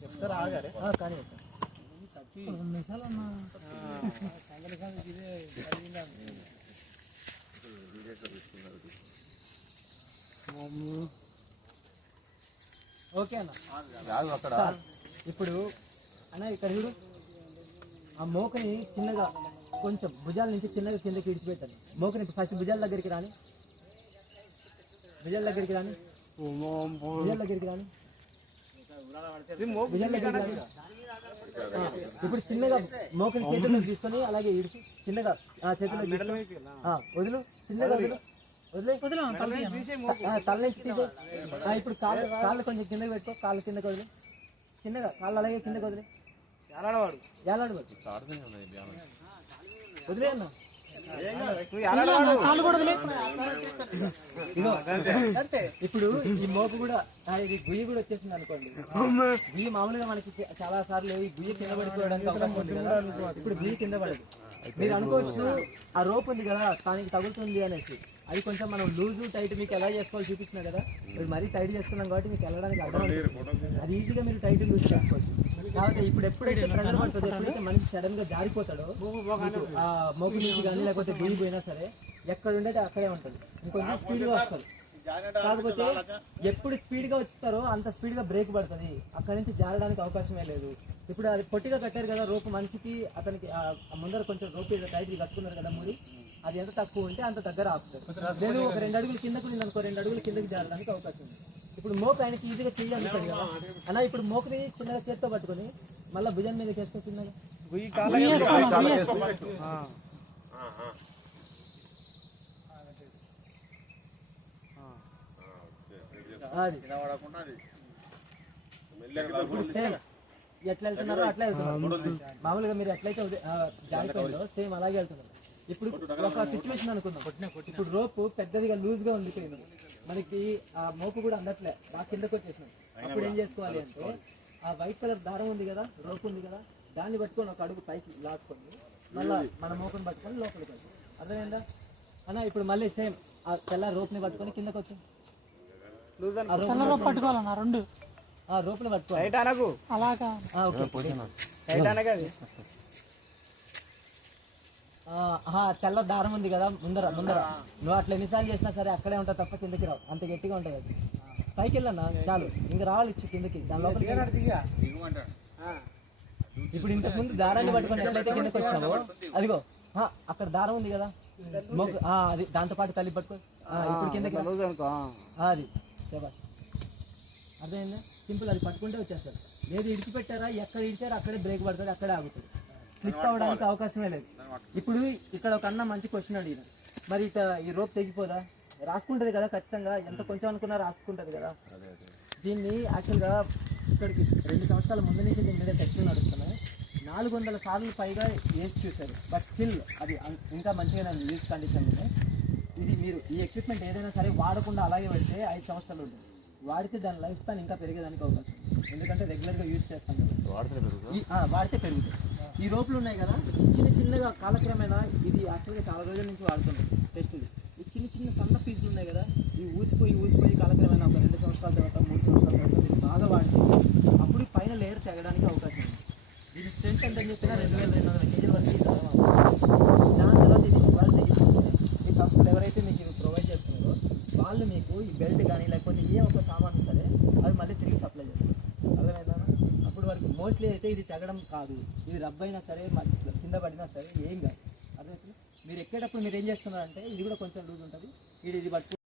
చెప్తారా ఆగారే కానీ 2 నిమిషాలు అన్నా ఓకే అన్న. ఇప్పుడు అన్న ఇక్కడ చూడు, ఆ మోకని చిన్నగా కొంచెం భుజాల నుంచి చిన్నగా కిందకి ఇడిచిపెట్టాను. మోకని ఫస్ట్ భుజాల దగ్గరికి రాని, భుజాల దగ్గరికి రాని, భుజాల దగ్గరికి రాని, భుజాల దగ్గరికి రాని. ఇప్పుడు చిన్నగా మోకని చేతుల్లో తీసుకొని అలాగే ఇడిచి చిన్నగా చేతుల్లో వదులు, చిన్నగా వదులు, తల నుంచి తీసే. ఇప్పుడు కాళ్ళు కొంచెం కిందకి పెట్టుకో, కాళ్ళు కిందకి వదిలే, చిన్నగా కాళ్ళు అలాగే కిందకి వదిలే, వదిలే అన్న. ఇప్పుడు ఈ మోపు కూడా ఇది గుయ్యి కూడా వచ్చేసింది అనుకోండి. గుయ్యి మామూలుగా మనకి చాలా సార్లు ఈ గుయ్యి కింద పడిపోవడానికి అవకాశం ఉంది కదా. ఇప్పుడు గుయ్యి కింద పడదు. మీరు అనుకోవచ్చు ఆ రోప్ ఉంది కదా దానికి తగులుతుంది అనేసి. అది కొంచెం మనం లూజు టైట్ మీకు ఎలా చేసుకోవాలి చూపించినా కదా. ఇప్పుడు మరీ టైట్ చేసుకున్నాం కాబట్టి మీకు వెళ్ళడానికి అర్థం అది ఈజీగా మీరు టైట్ లూజ్ చేసుకోవచ్చు. కాబట్టి ఇప్పుడు ఎప్పుడైతే ప్రెజర్ పడుతుందో, ఎప్పుడైతే మనిషి సడన్ గా జారిపోతాడో ఆ మోపు నుంచి కానీ లేకపోతే గుయ్యి పోయినా సరే ఎక్కడ ఉండేది అక్కడే ఉంటుంది, ఇంకొంచెం స్పీడ్ గా వస్తుంది. కాకపోతే ఎప్పుడు స్పీడ్ గా వచ్చుతారో అంత స్పీడ్ గా బ్రేక్ పడుతుంది, అక్కడ నుంచి జారడానికి అవకాశమే లేదు. ఇప్పుడు అది పొట్టిగా కట్టారు కదా రోపు మనిషికి, అతనికి ముందర కొంచెం రోపు టైట్ కట్టుకున్నారు కదా ముడి, అది ఎంత తక్కువ ఉంటే అంత దగ్గర ఆపుతారు. లేదు ఒక 2 అడుగులు కిందకు అనుకో, 2 అడుగులు కిందకి జారడానికి అవకాశం ఉంది. ఇప్పుడు మోక ఆయనకి ఈజీగా చేయాలి కదా అలా. ఇప్పుడు మోకని చిన్నగా చేత్తో పట్టుకొని మళ్ళీ భుజం మీద వేసుకో, చిన్నగా సేమ్ ఎట్లా వెళ్తున్నారో అట్లా వెళ్తున్నారు. మామూలుగా మీరు ఎట్లయితే జారిపోయిందో సేమ్ అలాగే వెళ్తున్నారు. ఇప్పుడు ఒక సిచ్యువేషన్ అనుకుందాం, ఇప్పుడు రోపు పెద్దదిగా లూజ్ గా ఉండిపోయింది, మనకి ఆ మోపు కూడా అందట్లే, బాగా కిందకు వచ్చేసినాం. అప్పుడు ఏం చేసుకోవాలి అంటే ఆ వైట్ కలర్ దారం ఉంది కదా, రోపు ఉంది కదా, దాన్ని పట్టుకొని ఒక అడుగు పైకి లాక్కొని మళ్ళీ మన మోపుని పట్టుకొని లోపలికి వచ్చి. అర్థమైందా అన్న? ఇప్పుడు మళ్ళీ సేమ్ ఆ తెల్ల రోప్ని పట్టుకొని కిందకు వచ్చి పట్టుకోవాలన్నా 2 రోపులు పట్టుకోవాలి. తెల్ల దారం ఉంది కదా ముందర, నువ్వు అట్లా ఎన్నిసార్లు చేసినా సరే అక్కడే ఉంటావు తప్ప కిందకి రావు, అంత గట్టిగా ఉంటుంది అది. పైకి వెళ్ళన్నా చాలు, ఇంక రావాలి ఇచ్చి కిందకి. దాని లోపల ఇప్పుడు ఇంతకు ముందు దారాన్ని పట్టుకొని ఎట్లయితే కిందకి వచ్చావో అదిగో అక్కడ దారం ఉంది కదా, అది దాంతో పాటు కలిపి పట్టుకో. ఇప్పుడు కిందకి అది అర్థమైందా? సింపుల్, అది పట్టుకుంటే వచ్చేస్తారు. లేదు ఇడిచిపెట్టారా, ఎక్కడ ఇడిచారో అక్కడే బ్రేక్ పడుతుంది, అక్కడే ఆగుతుంది, స్లిప్ అవ్వడానికి అవకాశమే లేదు. ఇప్పుడు ఇక్కడ ఒక అన్న మంచి క్వశ్చన్ అడిగిన, మరి ఇక ఈ రోప్ తెగిపోదా? రాసుకుంటుంది కదా ఖచ్చితంగా, ఎంత కొంచెం అనుకున్నా రాసుకుంటుంది కదా. దీన్ని యాక్చువల్గా ఇక్కడికి 2 సంవత్సరాల ముందు నుంచి దీని మీద టెస్టులు నడుస్తున్నాయి. 400 సార్లు పైగా వేసి చూశారు, బట్ స్టిల్ అది ఇంకా మంచిగా యూజ్ కండిషన్ ఉంది. ఇది మీరు ఈ ఎక్విప్మెంట్ ఏదైనా సరే వాడకుండా అలాగే పెడితే 5 సంవత్సరాలు ఉంటుంది. వాడితే దాని లైఫ్ స్పాన్ ఇంకా పెరిగేదానికి అవకాశం, ఎందుకంటే రెగ్యులర్గా యూజ్ చేస్తాం కదా, వాడితే పెరుగుతుంది. ఈ రోపులు ఉన్నాయి కదా, చిన్నగా కాలక్రమేణా ఇది యాక్చువల్గా చాలా రోజుల నుంచి వాడుతున్నాం టెస్టులు. ఈ చిన్న సన్న పీసులు ఉన్నాయి కదా, ఈ ఊసిపోయి కాలక్రమేణా ఒక 2 సంవత్సరాల తర్వాత 3 సంవత్సరాల తర్వాత మీరు బాగా వాడుతుంది. అప్పుడు పైన లేయర్ తెగడానికి అవకాశం ఉంది. ఇది స్ట్రెంత్ ఎంత అని చెప్పినా 2200 kg వరకు. దాని తర్వాత ఇది వాళ్ళు తెగిపోతుంది. ఈ సంస్థలు ఎవరైతే మీకు ఇవి ప్రొవైడ్ చేస్తున్నారో వాళ్ళు మీకు ఈ బెల్ట్ కానీ లేకపోతే ఏ ఒక సామాను సరే అవి మళ్ళీ తిరిగి సప్లై చేస్తారు. అర్థమైందా? అప్పుడు వాళ్ళకి మోస్ట్లీ అయితే ఇది తెగడం కాదు, ఇది రబ్ అయినా సరే కింద పడినా సరే ఏం కాదు. అర్థమవుతుంది? మీరు ఎక్కేటప్పుడు మీరు ఏం చేస్తున్నారంటే ఇది కూడా కొంచెం లూజ్ ఉంటుంది, ఇది పట్టుకు